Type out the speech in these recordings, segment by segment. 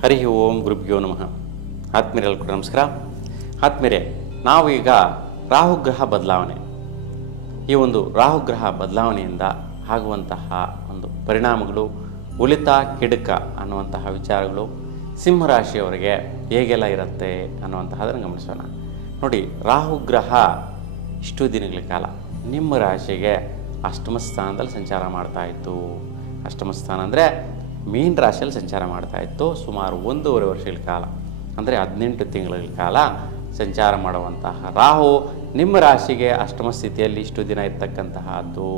ಹರಿ ಓಂ ಗುರುಭ್ಯೋ ನಮಃ. ಆತ್ಮೀಯರೆಲ್ಲರಿಗೂ ನಮಸ್ಕಾರ. ಆತ್ಮೀಯರೇ, ನಾವು ಈಗ ರಾಹುಗ್ರಹ ಬದಲಾವಣೆ, ಈ ಒಂದು ರಾಹುಗ್ರಹ ಬದಲಾವಣೆಯಿಂದ ಆಗುವಂತಹ ಒಂದು ಪರಿಣಾಮಗಳು, ಒಳಿತ ಕೆಡುಕ ಅನ್ನುವಂತಹ ವಿಚಾರಗಳು ಸಿಂಹರಾಶಿಯವರಿಗೆ ಹೇಗೆಲ್ಲ ಇರುತ್ತೆ ಅನ್ನುವಂತಹದನ್ನು ಗಮನಿಸೋಣ. ನೋಡಿ, ರಾಹುಗ್ರಹ ಇಷ್ಟು ದಿನಗಳ ಕಾಲ ನಿಮ್ಮ ರಾಶಿಗೆ ಅಷ್ಟಮ ಸ್ಥಾನದಲ್ಲಿ ಸಂಚಾರ ಮಾಡ್ತಾಯಿತ್ತು. ಅಷ್ಟಮ ಸ್ಥಾನ ಅಂದರೆ ಮೀನ ರಾಶಿಯಲ್ಲಿ ಸಂಚಾರ ಮಾಡ್ತಾಯಿತ್ತು. ಸುಮಾರು 1.5 ವರ್ಷಗಳ ಕಾಲ, ಅಂದರೆ 18 ತಿಂಗಳ ಕಾಲ ಸಂಚಾರ ಮಾಡುವಂತಹ ರಾಹು ನಿಮ್ಮ ರಾಶಿಗೆ ಅಷ್ಟಮ ಸ್ಥಿತಿಯಲ್ಲಿ ಇಷ್ಟು ದಿನ ಇರ್ತಕ್ಕಂತಹದ್ದು.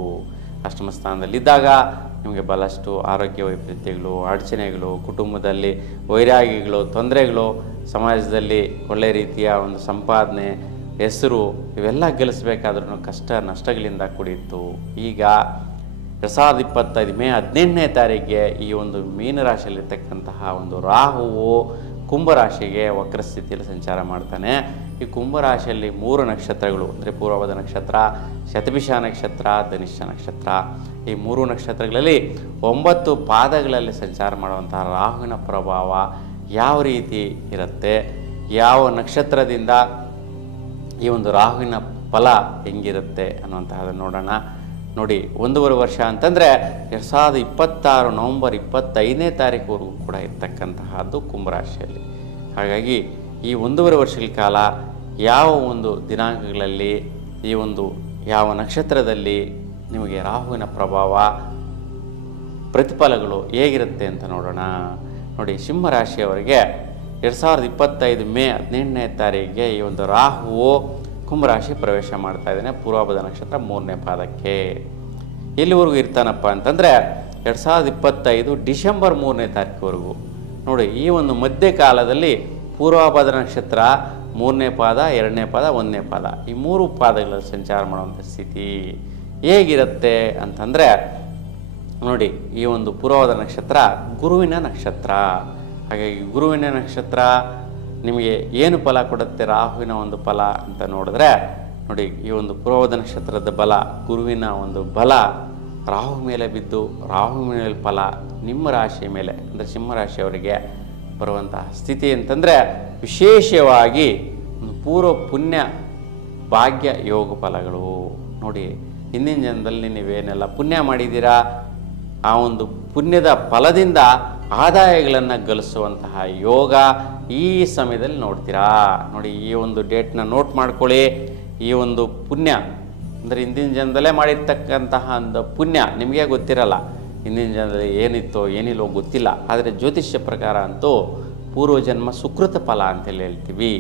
ಅಷ್ಟಮ ಸ್ಥಾನದಲ್ಲಿದ್ದಾಗ ನಿಮಗೆ ಬಹಳಷ್ಟು ಆರೋಗ್ಯ ವೈಪರೀತ್ಯಗಳು, ಅಡಚಣೆಗಳು, ಕುಟುಂಬದಲ್ಲಿ ವೈರಾಗ್ಯಗಳು, ತೊಂದರೆಗಳು, ಸಮಾಜದಲ್ಲಿ ಒಳ್ಳೆಯ ರೀತಿಯ ಒಂದು ಸಂಪಾದನೆ, ಹೆಸರು ಇವೆಲ್ಲ ಗಳಿಸಬೇಕಾದ್ರೂ ಕಷ್ಟ ನಷ್ಟಗಳಿಂದ ಕೂಡಿತ್ತು. ಈಗ 2025 ಮೇ 18ನೇ ತಾರೀಕಿಗೆ ಈ ಒಂದು ಮೀನರಾಶಿಯಲ್ಲಿರ್ತಕ್ಕಂತಹ ಒಂದು ರಾಹುವು ಕುಂಭರಾಶಿಗೆ ವಕ್ರಸ್ಥಿತಿಯಲ್ಲಿ ಸಂಚಾರ ಮಾಡ್ತಾನೆ. ಈ ಕುಂಭರಾಶಿಯಲ್ಲಿ 3 ನಕ್ಷತ್ರಗಳು ಅಂದರೆ ಪೂರ್ವಭಾದ್ರ ನಕ್ಷತ್ರ, ಶತಭಿಷ ನಕ್ಷತ್ರ, ಧನಿಷ್ಠ ನಕ್ಷತ್ರ, ಈ 3 ನಕ್ಷತ್ರಗಳಲ್ಲಿ 9 ಪಾದಗಳಲ್ಲಿ ಸಂಚಾರ ಮಾಡುವಂತಹ ರಾಹುವಿನ ಪ್ರಭಾವ ಯಾವ ರೀತಿ ಇರುತ್ತೆ, ಯಾವ ನಕ್ಷತ್ರದಿಂದ ಈ ಒಂದು ರಾಹುವಿನ ಫಲ ಹೆಂಗಿರುತ್ತೆ ಅನ್ನುವಂತಹದನ್ನು ನೋಡೋಣ. ನೋಡಿ, 1.5 ವರ್ಷ ಅಂತಂದರೆ 2026 ನವಂಬರ್ 25ನೇ ತಾರೀಕುವರೆಗೂ ಕೂಡ ಇರ್ತಕ್ಕಂತಹದ್ದು ಕುಂಭರಾಶಿಯಲ್ಲಿ. ಹಾಗಾಗಿ ಈ 1.5 ವರ್ಷಗಳ ಕಾಲ ಯಾವ ಒಂದು ದಿನಾಂಕಗಳಲ್ಲಿ, ಈ ಒಂದು ಯಾವ ನಕ್ಷತ್ರದಲ್ಲಿ ನಿಮಗೆ ರಾಹುವಿನ ಪ್ರಭಾವ, ಪ್ರತಿಫಲಗಳು ಹೇಗಿರುತ್ತೆ ಅಂತ ನೋಡೋಣ. ನೋಡಿ, ಸಿಂಹರಾಶಿಯವರಿಗೆ 2025 ಮೇ 18ನೇ ತಾರೀಕಿಗೆ ಈ ಒಂದು ರಾಹುವು ಕುಂಭರಾಶಿ ಪ್ರವೇಶ ಮಾಡ್ತಾ ಇದ್ದಾನೆ. ಪೂರ್ವಭಾದ್ರ ನಕ್ಷತ್ರ 3ನೇ ಪಾದಕ್ಕೆ ಎಲ್ಲಿವರೆಗೂ ಇರ್ತಾನಪ್ಪ ಅಂತಂದರೆ 2025 ಡಿಸೆಂಬರ್ 3ನೇ ತಾರೀಕುವರೆಗೂ. ನೋಡಿ, ಈ ಒಂದು ಮಧ್ಯಕಾಲದಲ್ಲಿ ಪೂರ್ವಭಾದ್ರ ನಕ್ಷತ್ರ 3ನೇ ಪಾದ, 2ನೇ ಪಾದ, 1ನೇ ಪಾದ, ಈ 3 ಪಾದಗಳಲ್ಲಿ ಸಂಚಾರ ಮಾಡುವಂಥ ಸ್ಥಿತಿ ಹೇಗಿರುತ್ತೆ ಅಂತಂದರೆ, ನೋಡಿ, ಈ ಒಂದು ಪೂರ್ವಭಾದ್ರ ನಕ್ಷತ್ರ ಗುರುವಿನ ನಕ್ಷತ್ರ. ಹಾಗಾಗಿ ಗುರುವಿನ ನಕ್ಷತ್ರ ನಿಮಗೆ ಏನು ಫಲ ಕೊಡುತ್ತೆ, ರಾಹುವಿನ ಒಂದು ಫಲ ಅಂತ ನೋಡಿದ್ರೆ, ನೋಡಿ, ಈ ಒಂದು ಪೂರ್ವಭಾದ್ರ ನಕ್ಷತ್ರದ ಬಲ, ಗುರುವಿನ ಒಂದು ಬಲ ರಾಹು ಮೇಲೆ ಬಿದ್ದು ರಾಹು ಮೇಲೆ ಫಲ ನಿಮ್ಮ ರಾಶಿಯ ಮೇಲೆ ಅಂದರೆ ಸಿಂಹರಾಶಿಯವರಿಗೆ ಬರುವಂತಹ ಸ್ಥಿತಿ ಅಂತಂದರೆ ವಿಶೇಷವಾಗಿ ಒಂದು ಪೂರ್ವ ಪುಣ್ಯ ಭಾಗ್ಯ ಯೋಗ ಫಲಗಳು. ನೋಡಿ, ಹಿಂದಿನ ಜನ್ಮದಲ್ಲಿ ನೀವೇನೆಲ್ಲ ಪುಣ್ಯ ಮಾಡಿದ್ದೀರಾ, ಆ ಒಂದು ಪುಣ್ಯದ ಫಲದಿಂದ ಆದಾಯಗಳನ್ನು ಗಳಿಸುವಂತಹ ಯೋಗ ಈ ಸಮಯದಲ್ಲಿ ನೋಡ್ತೀರಾ. ನೋಡಿ, ಈ ಒಂದು ಡೇಟ್ನ ನೋಟ್ ಮಾಡ್ಕೊಳ್ಳಿ. ಈ ಒಂದು ಪುಣ್ಯ ಅಂದರೆ ಹಿಂದಿನ ಜನ್ಮದಲ್ಲೇ ಮಾಡಿರ್ತಕ್ಕಂತಹ ಒಂದು ಪುಣ್ಯ ನಿಮಗೆ ಗೊತ್ತಿರಲ್ಲ, ಹಿಂದಿನ ಜನ್ಮದಲ್ಲಿ ಏನಿತ್ತೋ ಏನಿಲ್ಲೋ ಗೊತ್ತಿಲ್ಲ. ಆದರೆ ಜ್ಯೋತಿಷ್ಯ ಪ್ರಕಾರ ಅಂತೂ ಪೂರ್ವಜನ್ಮ ಸುಕೃತ ಫಲ ಅಂತೇಳಿ ಹೇಳ್ತೀವಿ,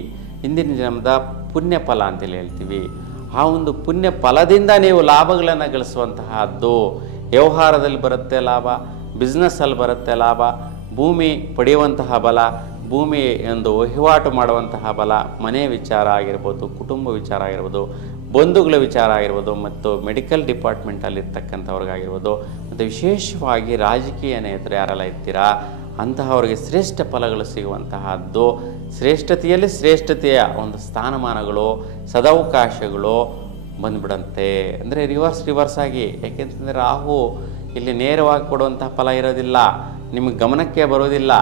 ಹಿಂದಿನ ಜನ್ಮದ ಪುಣ್ಯ ಫಲ ಅಂತೇಳಿ ಹೇಳ್ತೀವಿ. ಆ ಒಂದು ಪುಣ್ಯ ಫಲದಿಂದ ನೀವು ಲಾಭಗಳನ್ನು ಗಳಿಸುವಂತಹದ್ದು. ವ್ಯವಹಾರದಲ್ಲಿ ಬರುತ್ತೆ ಲಾಭ, ಬಿಸ್ನೆಸ್ಸಲ್ಲಿ ಬರುತ್ತೆ ಲಾಭ, ಭೂಮಿ ಪಡೆಯುವಂತಹ ಬಲ, ಭೂಮಿ ಒಂದು ವಹಿವಾಟು ಮಾಡುವಂತಹ ಬಲ, ಮನೆ ವಿಚಾರ ಆಗಿರ್ಬೋದು, ಕುಟುಂಬ ವಿಚಾರ ಆಗಿರ್ಬೋದು, ಬಂಧುಗಳ ವಿಚಾರ ಆಗಿರ್ಬೋದು, ಮತ್ತು ಮೆಡಿಕಲ್ ಡಿಪಾರ್ಟ್ಮೆಂಟಲ್ಲಿರ್ತಕ್ಕಂಥವ್ರಿಗಾಗಿರ್ಬೋದು, ಮತ್ತು ವಿಶೇಷವಾಗಿ ರಾಜಕೀಯ ನೇತೃತ್ವ ಯಾರೆಲ್ಲ ಇರ್ತೀರಾ ಅಂತಹವರಿಗೆ ಶ್ರೇಷ್ಠ ಫಲಗಳು ಸಿಗುವಂತಹದ್ದು. ಶ್ರೇಷ್ಠತೆಯಲ್ಲಿ ಶ್ರೇಷ್ಠತೆಯ ಒಂದು ಸ್ಥಾನಮಾನಗಳು, ಸದಾವಕಾಶಗಳು ಬಂದುಬಿಡಂತೆ. ಅಂದರೆ ರಿವರ್ಸ್ ಆಗಿ, ಯಾಕೆಂತಂದರೆ ರಾಹು ಇಲ್ಲಿ ನೇರವಾಗಿ ಕೊಡುವಂತಹ ಫಲ ಇರೋದಿಲ್ಲ, ನಿಮಗೆ ಗಮನಕ್ಕೆ ಬರೋದಿಲ್ಲ.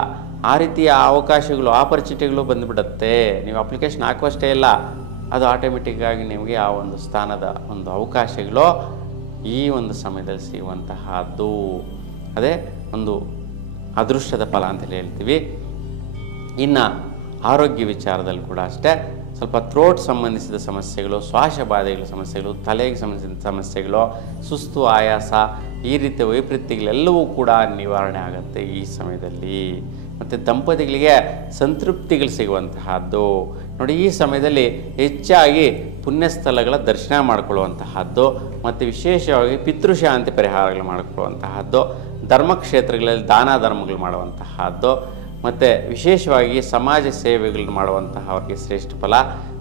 ಆ ರೀತಿಯ ಅವಕಾಶಗಳು, ಆಪರ್ಚುನಿಟಿಗಳು ಬಂದುಬಿಡುತ್ತೆ. ನೀವು ಅಪ್ಲಿಕೇಶನ್ ಹಾಕುವಷ್ಟೇ ಇಲ್ಲ, ಅದು ಆಟೋಮೆಟಿಕ್ಕಾಗಿ ನಿಮಗೆ ಆ ಒಂದು ಸ್ಥಾನದ ಒಂದು ಅವಕಾಶಗಳು ಈ ಒಂದು ಸಮಯದಲ್ಲಿ ಸಿಗುವಂತಹದ್ದು. ಅದೇ ಒಂದು ಅದೃಷ್ಟದ ಫಲ ಅಂತೇಳಿ ಹೇಳ್ತೀವಿ. ಇನ್ನು ಆರೋಗ್ಯ ವಿಚಾರದಲ್ಲಿ ಕೂಡ ಅಷ್ಟೇ, ಸ್ವಲ್ಪ ಥ್ರೋಟ್ ಸಂಬಂಧಿಸಿದ ಸಮಸ್ಯೆಗಳು, ಶ್ವಾಸಬಾಧೆಗಳ ಸಮಸ್ಯೆಗಳು, ತಲೆಗೆ ಸಂಬಂಧಿಸಿದ ಸಮಸ್ಯೆಗಳು, ಸುಸ್ತು, ಆಯಾಸ, ಈ ರೀತಿಯ ವೈಪರೀತ್ಯಗಳೆಲ್ಲವೂ ಕೂಡ ನಿವಾರಣೆ ಆಗುತ್ತೆ ಈ ಸಮಯದಲ್ಲಿ. ಮತ್ತು ದಂಪತಿಗಳಿಗೆ ಸಂತೃಪ್ತಿಗಳು ಸಿಗುವಂತಹದ್ದು. ನೋಡಿ, ಈ ಸಮಯದಲ್ಲಿ ಹೆಚ್ಚಾಗಿ ಪುಣ್ಯಸ್ಥಳಗಳ ದರ್ಶನ ಮಾಡಿಕೊಳ್ಳುವಂತಹದ್ದು, ಮತ್ತು ವಿಶೇಷವಾಗಿ ಪಿತೃಶಾಂತಿ ಪರಿಹಾರಗಳು ಮಾಡಿಕೊಳ್ಳುವಂತಹದ್ದು, ಧರ್ಮಕ್ಷೇತ್ರಗಳಲ್ಲಿ ದಾನ ಧರ್ಮಗಳು ಮಾಡುವಂತಹದ್ದು, ಮತ್ತು ವಿಶೇಷವಾಗಿ ಸಮಾಜ ಸೇವೆಗಳನ್ನು ಮಾಡುವಂತಹ ಅವರಿಗೆ ಶ್ರೇಷ್ಠ ಫಲ,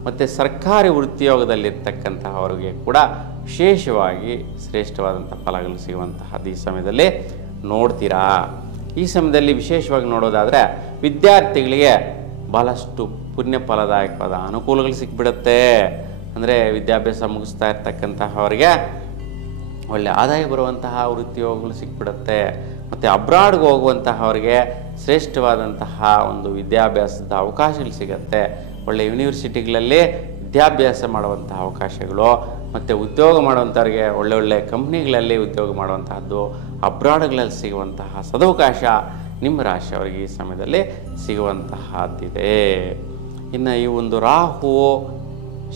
ಮತ್ತು ಸರ್ಕಾರಿ ವೃತ್ತಿಯೋಗದಲ್ಲಿರ್ತಕ್ಕಂತಹವರಿಗೆ ಕೂಡ ವಿಶೇಷವಾಗಿ ಶ್ರೇಷ್ಠವಾದಂಥ ಫಲಗಳು ಸಿಗುವಂತಹದ್ದು ಈ ಸಮಯದಲ್ಲಿ ನೋಡ್ತೀರಾ. ಈ ಸಮಯದಲ್ಲಿ ವಿಶೇಷವಾಗಿ ನೋಡೋದಾದರೆ ವಿದ್ಯಾರ್ಥಿಗಳಿಗೆ ಭಾಳಷ್ಟು ಪುಣ್ಯ ಫಲದಾಯಕವಾದ ಅನುಕೂಲಗಳು ಸಿಕ್ಬಿಡುತ್ತೆ. ಅಂದರೆ ವಿದ್ಯಾಭ್ಯಾಸ ಮುಗಿಸ್ತಾ ಇರ್ತಕ್ಕಂತಹವರಿಗೆ ಒಳ್ಳೆ ಆದಾಯ ಬರುವಂತಹ ವೃತ್ತಿಯೋಗಗಳು ಸಿಕ್ಬಿಡುತ್ತೆ. ಮತ್ತು ಅಬ್ರಾಡ್ಗೆ ಹೋಗುವಂತಹವರಿಗೆ ಶ್ರೇಷ್ಠವಾದಂತಹ ಒಂದು ವಿದ್ಯಾಭ್ಯಾಸದ ಅವಕಾಶಗಳು ಸಿಗುತ್ತೆ. ಒಳ್ಳೆಯ ಯೂನಿವರ್ಸಿಟಿಗಳಲ್ಲಿ ವಿದ್ಯಾಭ್ಯಾಸ ಮಾಡುವಂತಹ ಅವಕಾಶಗಳು ಮತ್ತು ಉದ್ಯೋಗ ಮಾಡುವಂಥವ್ರಿಗೆ ಒಳ್ಳೊಳ್ಳೆ ಕಂಪ್ನಿಗಳಲ್ಲಿ ಉದ್ಯೋಗ ಮಾಡುವಂತಹದ್ದು, ಅಬ್ರಾಡ್ಗಳಲ್ಲಿ ಸಿಗುವಂತಹ ಸದವಕಾಶ ನಿಮ್ಮ ರಾಶಿಯವರಿಗೆ ಈ ಸಮಯದಲ್ಲಿ ಸಿಗುವಂತಹದ್ದಿದೆ. ಇನ್ನು ಈ ಒಂದು ರಾಹು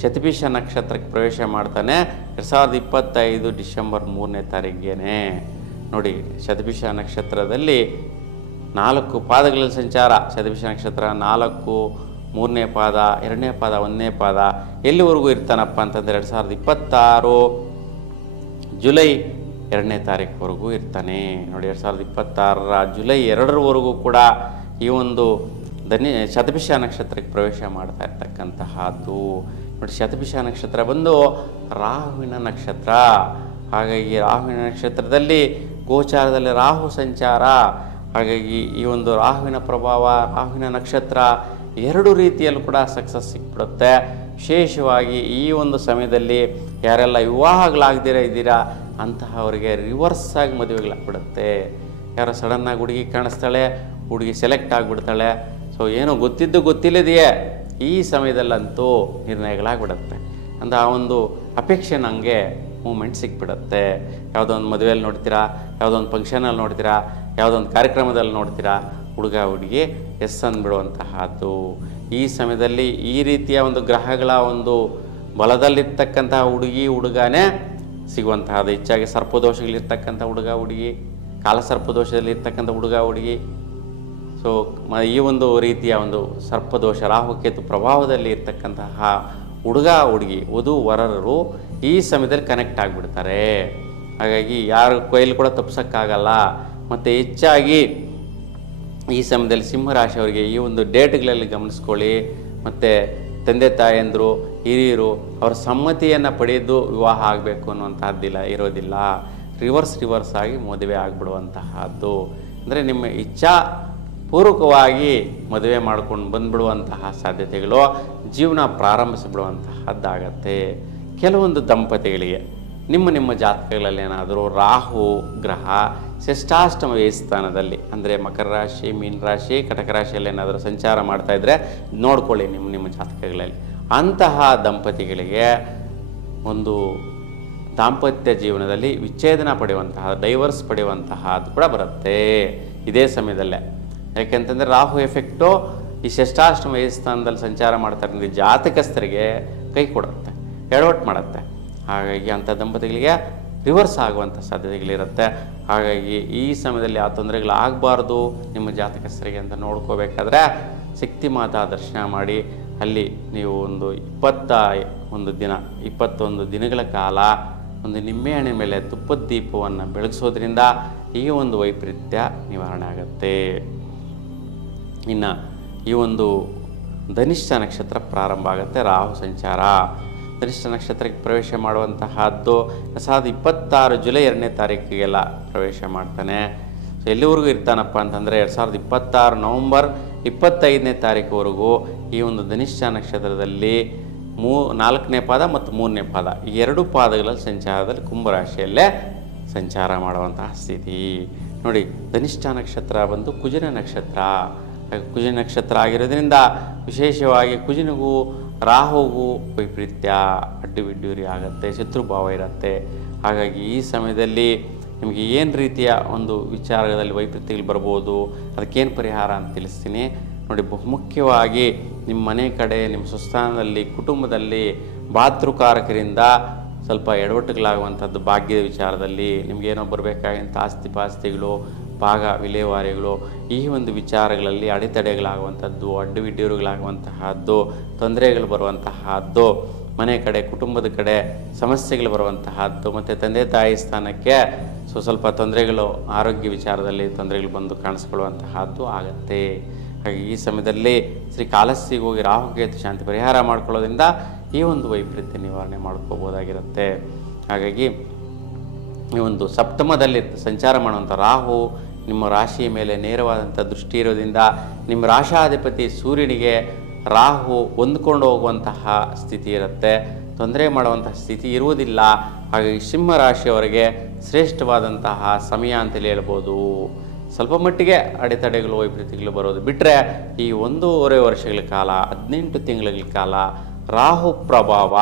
ಶತಭಿಷ ನಕ್ಷತ್ರಕ್ಕೆ ಪ್ರವೇಶ ಮಾಡ್ತಾನೆ 2025 ಡಿಸೆಂಬರ್ 3ನೇ ತಾರೀಕಿಗೆ. ನೋಡಿ, ಶತಭಿಷ ನಕ್ಷತ್ರದಲ್ಲಿ 4 ಪಾದಗಳಲ್ಲಿ ಸಂಚಾರ. ಶತಭಿಷ ನಕ್ಷತ್ರ 4, 3ನೇ ಪಾದ, 2ನೇ ಪಾದ, 1ನೇ ಪಾದ ಎಲ್ಲಿವರೆಗೂ ಇರ್ತಾನಪ್ಪ ಅಂತಂದರೆ 2026 ಜುಲೈ 2ನೇ ತಾರೀಕುವರೆಗೂ ಇರ್ತಾನೆ. ನೋಡಿ, 2026 ಜುಲೈ 2ರವರೆಗೂ ಕೂಡ ಈ ಒಂದು ಶತಭಿಷ ನಕ್ಷತ್ರಕ್ಕೆ ಪ್ರವೇಶ ಮಾಡ್ತಾ ಇರ್ತಕ್ಕಂತಹದ್ದು. ನೋಡಿ, ಶತಭಿಷ ನಕ್ಷತ್ರ ಬಂದು ರಾಹುವಿನ ನಕ್ಷತ್ರ. ಹಾಗಾಗಿ ರಾಹುವಿನ ನಕ್ಷತ್ರದಲ್ಲಿ ಗೋಚಾರದಲ್ಲಿ ರಾಹು ಸಂಚಾರ. ಹಾಗಾಗಿ ಈ ಒಂದು ರಾಹುವಿನ ಪ್ರಭಾವ, ರಾಹುವಿನ ನಕ್ಷತ್ರ 2 ರೀತಿಯಲ್ಲೂ ಕೂಡ ಸಕ್ಸಸ್ ಸಿಕ್ಬಿಡುತ್ತೆ. ವಿಶೇಷವಾಗಿ ಈ ಒಂದು ಸಮಯದಲ್ಲಿ ಯಾರೆಲ್ಲ ವಿವಾಹಗಳಾಗದಿರ ಇದ್ದೀರಾ ಅಂತಹವರಿಗೆ ರಿವರ್ಸ್ ಆಗಿ ಮದುವೆಗಳಾಗ್ಬಿಡುತ್ತೆ. ಯಾರೋ ಸಡನ್ನಾಗಿ ಹುಡುಗಿ ಕಾಣಿಸ್ತಾಳೆ, ಹುಡುಗಿ ಸೆಲೆಕ್ಟ್ ಆಗಿಬಿಡ್ತಾಳೆ. ಸೊ ಏನೋ ಗೊತ್ತಿದ್ದು ಗೊತ್ತಿಲ್ಲದೆಯೇ ಈ ಸಮಯದಲ್ಲಂತೂ ನಿರ್ಣಯಗಳಾಗ್ಬಿಡುತ್ತೆ. ಅಂದರೆ ಆ ಒಂದು ಅಪೇಕ್ಷೆ ನನಗೆ ಮೂಮೆಂಟ್ ಸಿಕ್ಬಿಡುತ್ತೆ. ಯಾವುದೋ ಒಂದು ಮದುವೆಯಲ್ಲಿ ನೋಡ್ತೀರಾ, ಯಾವುದೋ ಒಂದು ಫಂಕ್ಷನಲ್ಲಿ ನೋಡ್ತೀರಾ, ಯಾವುದೋ ಒಂದು ಕಾರ್ಯಕ್ರಮದಲ್ಲಿ ನೋಡ್ತೀರಾ, ಹುಡುಗ ಹುಡುಗಿ ಎಸ್ ಅಂದ್ಬಿಡುವಂತಹದ್ದು. ಈ ಸಮಯದಲ್ಲಿ ಈ ರೀತಿಯ ಒಂದು ಗ್ರಹಗಳ ಒಂದು ಬಲದಲ್ಲಿರ್ತಕ್ಕಂತಹ ಹುಡುಗಿ ಹುಡುಗನೇ ಸಿಗುವಂತಹದ್ದು. ಹೆಚ್ಚಾಗಿ ಸರ್ಪದೋಷಗಳಿರ್ತಕ್ಕಂಥ ಹುಡುಗ ಹುಡುಗಿ, ಕಾಲಸರ್ಪದೋಷದಲ್ಲಿ ಇರ್ತಕ್ಕಂಥ ಹುಡುಗ ಹುಡುಗಿ. ಸೊ ಈ ಒಂದು ರೀತಿಯ ಒಂದು ಸರ್ಪದೋಷ ರಾಹುಕೇತು ಪ್ರಭಾವದಲ್ಲಿ ಇರ್ತಕ್ಕಂತಹ ಹುಡುಗ ಹುಡುಗಿ ವಧು ವರರು ಈ ಸಮಯದಲ್ಲಿ ಕನೆಕ್ಟ್ ಆಗಿಬಿಡ್ತಾರೆ. ಹಾಗಾಗಿ ಯಾರು ಕೊಯ್ಲು ಕೂಡ ತಪ್ಪಿಸೋಕ್ಕಾಗಲ್ಲ. ಮತ್ತು ಹೆಚ್ಚಾಗಿ ಈ ಸಮಯದಲ್ಲಿ ಸಿಂಹರಾಶಿಯವರಿಗೆ ಈ ಒಂದು ಡೇಟ್ಗಳಲ್ಲಿ ಗಮನಿಸ್ಕೊಳ್ಳಿ. ಮತ್ತು ತಂದೆ ತಾಯಂದರು ಹಿರಿಯರು ಅವರ ಸಮ್ಮತಿಯನ್ನು ಪಡೆದು ವಿವಾಹ ಆಗಬೇಕು ಅನ್ನುವಂತಹದ್ದಿಲ್ಲ, ಇರೋದಿಲ್ಲ. ರಿವರ್ಸ್ ಆಗಿ ಮದುವೆ ಆಗಿಬಿಡುವಂತಹದ್ದು. ಅಂದರೆ ನಿಮ್ಮ ಇಚ್ಛಾ ಪೂರ್ವಕವಾಗಿ ಮದುವೆ ಮಾಡ್ಕೊಂಡು ಬಂದುಬಿಡುವಂತಹ ಸಾಧ್ಯತೆಗಳು, ಜೀವನ ಪ್ರಾರಂಭಿಸಿಬಿಡುವಂತಹದ್ದಾಗತ್ತೆ. ಕೆಲವೊಂದು ದಂಪತಿಗಳಿಗೆ ನಿಮ್ಮ ಜಾತಕಗಳಲ್ಲಿ ಏನಾದರೂ ರಾಹು ಗ್ರಹ ಷಷ್ಠಾಷ್ಟಮ ಸ್ಥಾನದಲ್ಲಿ ಅಂದರೆ ಮಕರ ರಾಶಿ, ಮೀನ ರಾಶಿ, ಕಟಕ ರಾಶಿಯಲ್ಲಿ ಏನಾದರೂ ಸಂಚಾರ ಮಾಡ್ತಾಯಿದ್ರೆ ನೋಡ್ಕೊಳ್ಳಿ ನಿಮ್ಮ ಜಾತಕಗಳಲ್ಲಿ. ಅಂತಹ ದಂಪತಿಗಳಿಗೆ ಒಂದು ದಾಂಪತ್ಯ ಜೀವನದಲ್ಲಿ ವಿಚ್ಛೇದನ ಪಡೆಯುವಂತಹ, ಡೈವರ್ಸ್ ಪಡೆಯುವಂತಹದ್ದು ಕೂಡ ಬರುತ್ತೆ ಇದೇ ಸಮಯದಲ್ಲೇ. ಯಾಕೆಂತಂದರೆ ರಾಹು ಎಫೆಕ್ಟು ಈ ಷಷ್ಠಾಷ್ಟಮ ಸ್ಥಾನದಲ್ಲಿ ಸಂಚಾರ ಮಾಡ್ತಾರೆ ಜಾತಕಸ್ಥರಿಗೆ ಕೈ ಕೊಡುತ್ತೆ, ಎಡವಟ್ಟು ಮಾಡುತ್ತೆ. ಹಾಗಾಗಿ ಅಂಥ ದಂಪತಿಗಳಿಗೆ ರಿವರ್ಸ್ ಆಗುವಂಥ ಸಾಧ್ಯತೆಗಳಿರುತ್ತೆ. ಹಾಗಾಗಿ ಈ ಸಮಯದಲ್ಲಿ ಆ ತೊಂದರೆಗಳಾಗಬಾರ್ದು ನಿಮ್ಮ ಜಾತಕಸ್ಥರಿಗೆ ಅಂತ ನೋಡ್ಕೋಬೇಕಾದ್ರೆ ಶಕ್ತಿ ಮಾತಾ ದರ್ಶನ ಮಾಡಿ ಅಲ್ಲಿ ನೀವು ಒಂದು 21 ದಿನಗಳ ಕಾಲ ಒಂದು ನಿಂಬೆಹಣ್ಣಿನ ಮೇಲೆ ತುಪ್ಪದ ದೀಪವನ್ನು ಬೆಳಗಿಸೋದ್ರಿಂದ ಈ ಒಂದು ವೈಪರೀತ್ಯ ನಿವಾರಣೆ ಆಗುತ್ತೆ. ಇನ್ನು ಈ ಒಂದು ಧನಿಷ್ಠ ನಕ್ಷತ್ರ ಪ್ರಾರಂಭ ಆಗುತ್ತೆ. ರಾಹು ಸಂಚಾರ ಧನಿಷ್ಠ ನಕ್ಷತ್ರಕ್ಕೆ ಪ್ರವೇಶ ಮಾಡುವಂತಹದ್ದು 2026 ಜುಲೈ 2ನೇ ತಾರೀಕಿಗೆಲ್ಲ ಪ್ರವೇಶ ಮಾಡ್ತಾನೆ. ಸೊ ಎಲ್ಲಿವರೆಗೂ ಇರ್ತಾನಪ್ಪ ಅಂತಂದರೆ 2026 ನವಂಬರ್ 25ನೇ ತಾರೀಕುವರೆಗೂ ಈ ಒಂದು ಧನಿಷ್ಠ ನಕ್ಷತ್ರದಲ್ಲಿ 4ನೇ ಪಾದ ಮತ್ತು 3ನೇ ಪಾದ ಈ 2 ಪಾದಗಳಲ್ಲಿ ಸಂಚಾರದಲ್ಲಿ ಕುಂಭರಾಶಿಯಲ್ಲೇ ಸಂಚಾರ ಮಾಡುವಂತಹ ಸ್ಥಿತಿ. ನೋಡಿ, ಧನಿಷ್ಠ ನಕ್ಷತ್ರ ಬಂದು ಕುಜನ ನಕ್ಷತ್ರ. ಕುಜ ನಕ್ಷತ್ರ ಆಗಿರೋದ್ರಿಂದ ವಿಶೇಷವಾಗಿ ಕುಜನಿಗೂ ರಾಹುಗೂ ವೈಪರೀತ್ಯ ಅಡ್ಡುವಿಡ್ಡೂರಿ ಆಗುತ್ತೆ, ಶತ್ರುಭಾವ ಇರುತ್ತೆ. ಹಾಗಾಗಿ ಈ ಸಮಯದಲ್ಲಿ ನಿಮಗೆ ಏನು ರೀತಿಯ ಒಂದು ವಿಚಾರದಲ್ಲಿ ವೈಪರೀತ್ಯಗಳು ಬರ್ಬೋದು, ಅದಕ್ಕೇನು ಪರಿಹಾರ ಅಂತ ತಿಳಿಸ್ತೀನಿ ನೋಡಿ. ಬಹುಮುಖ್ಯವಾಗಿ ನಿಮ್ಮ ಮನೆ ಕಡೆ, ನಿಮ್ಮ ಸ್ವಸ್ಥಾನದಲ್ಲಿ, ಕುಟುಂಬದಲ್ಲಿ ಬಾತೃಕಾರಕರಿಂದ ಸ್ವಲ್ಪ ಎಡವಟ್ಟುಗಳಾಗುವಂಥದ್ದು, ಭಾಗ್ಯದ ವಿಚಾರದಲ್ಲಿ ನಿಮಗೇನೋ ಬರಬೇಕಾದಂಥ ಆಸ್ತಿ ಪಾಸ್ತಿಗಳು, ಭಾಗ ವಿಲೇವಾರಿಗಳು, ಈ ಒಂದು ವಿಚಾರಗಳಲ್ಲಿ ಅಡೆತಡೆಗಳಾಗುವಂಥದ್ದು, ಅಡ್ಡುವಿಡ್ಡೂರುಗಳಾಗುವಂತಹದ್ದು, ತೊಂದರೆಗಳು ಬರುವಂತಹದ್ದು, ಮನೆ ಕಡೆ ಕುಟುಂಬದ ಕಡೆ ಸಮಸ್ಯೆಗಳು ಬರುವಂತಹದ್ದು, ಮತ್ತು ತಂದೆ ತಾಯಿ ಸ್ಥಾನಕ್ಕೆ ಸ್ವಲ್ಪ ತೊಂದರೆಗಳು, ಆರೋಗ್ಯ ವಿಚಾರದಲ್ಲಿ ತೊಂದರೆಗಳು ಬಂದು ಕಾಣಿಸ್ಕೊಳ್ಳುವಂತಹದ್ದು ಆಗುತ್ತೆ. ಹಾಗೆ ಈ ಸಮಯದಲ್ಲಿ ಶ್ರೀ ಕಾಲಹಸ್ತಿಗೆ ಹೋಗಿ ರಾಹುಕೇತು ಶಾಂತಿ ಪರಿಹಾರ ಮಾಡ್ಕೊಳ್ಳೋದ್ರಿಂದ ಈ ಒಂದು ವೈಪರೀತ್ಯ ನಿವಾರಣೆ ಮಾಡ್ಕೋಬೋದಾಗಿರುತ್ತೆ. ಹಾಗಾಗಿ ಈ ಒಂದು ಸಪ್ತಮದಲ್ಲಿ ಸಂಚಾರ ಮಾಡುವಂಥ ರಾಹು ನಿಮ್ಮ ರಾಶಿಯ ಮೇಲೆ ನೇರವಾದಂಥ ದೃಷ್ಟಿ ಇರೋದ್ರಿಂದ ನಿಮ್ಮ ರಾಶಾಧಿಪತಿ ಸೂರ್ಯನಿಗೆ ರಾಹು ಹೊಂದ್ಕೊಂಡು ಹೋಗುವಂತಹ ಸ್ಥಿತಿ ಇರುತ್ತೆ, ತೊಂದರೆ ಮಾಡುವಂತಹ ಸ್ಥಿತಿ ಇರುವುದಿಲ್ಲ. ಹಾಗಾಗಿ ಸಿಂಹ ರಾಶಿಯವರಿಗೆ ಶ್ರೇಷ್ಠವಾದಂತಹ ಸಮಯ ಅಂತೇಳಿ ಹೇಳ್ಬೋದು. ಸ್ವಲ್ಪ ಮಟ್ಟಿಗೆ ಅಡೆತಡೆಗಳು ವೈಪರೀತ್ಯಗಳು ಬರೋದು ಬಿಟ್ಟರೆ ಈ 1.5 ವರ್ಷಗಳ ಕಾಲ 18 ತಿಂಗಳ ಕಾಲ ರಾಹು ಪ್ರಭಾವ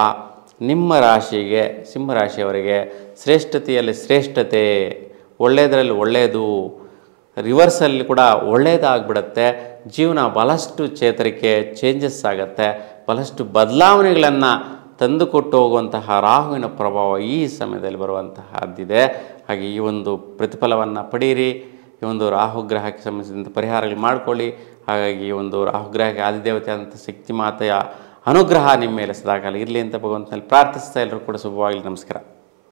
ನಿಮ್ಮ ರಾಶಿಗೆ ಸಿಂಹರಾಶಿಯವರಿಗೆ ಶ್ರೇಷ್ಠತೆಯಲ್ಲಿ ಶ್ರೇಷ್ಠತೆ, ಒಳ್ಳೆಯದರಲ್ಲಿ ಒಳ್ಳೆಯದು, ರಿವರ್ಸಲ್ಲಿ ಕೂಡ ಒಳ್ಳೆಯದಾಗ್ಬಿಡುತ್ತೆ. ಜೀವನ ಭಾಳಷ್ಟು ಚೇತರಿಕೆ ಚೇಂಜಸ್ ಆಗುತ್ತೆ, ಭಾಳಷ್ಟು ಬದಲಾವಣೆಗಳನ್ನು ತಂದುಕೊಟ್ಟು ಹೋಗುವಂತಹ ರಾಹುವಿನ ಪ್ರಭಾವ ಈ ಸಮಯದಲ್ಲಿ ಬರುವಂತಹದ್ದಿದೆ. ಹಾಗೆ ಈ ಒಂದು ಪ್ರತಿಫಲವನ್ನು ಪಡೀರಿ. ಈ ಒಂದು ರಾಹುಗ್ರಹಕ್ಕೆ ಸಂಬಂಧಿಸಿದಂಥ ಪರಿಹಾರಗಳು ಮಾಡಿಕೊಳ್ಳಿ. ಹಾಗಾಗಿ ಈ ಒಂದು ರಾಹುಗ್ರಹಕ್ಕೆ ಆದಿದೇವತೆ ಆದಂಥ ಶಕ್ತಿ ಮಾತೆಯ ಅನುಗ್ರಹ ನಿಮ್ಮ ಮೇಲೆ ಸದಾಕಾಲ ಇರಲಿ ಅಂತ ಭಗವಂತನಲ್ಲಿ ಪ್ರಾರ್ಥಿಸ್ತಾ ಎಲ್ಲರೂ ಕೂಡ ಶುಭವಾಗಲಿ. ನಮಸ್ಕಾರ.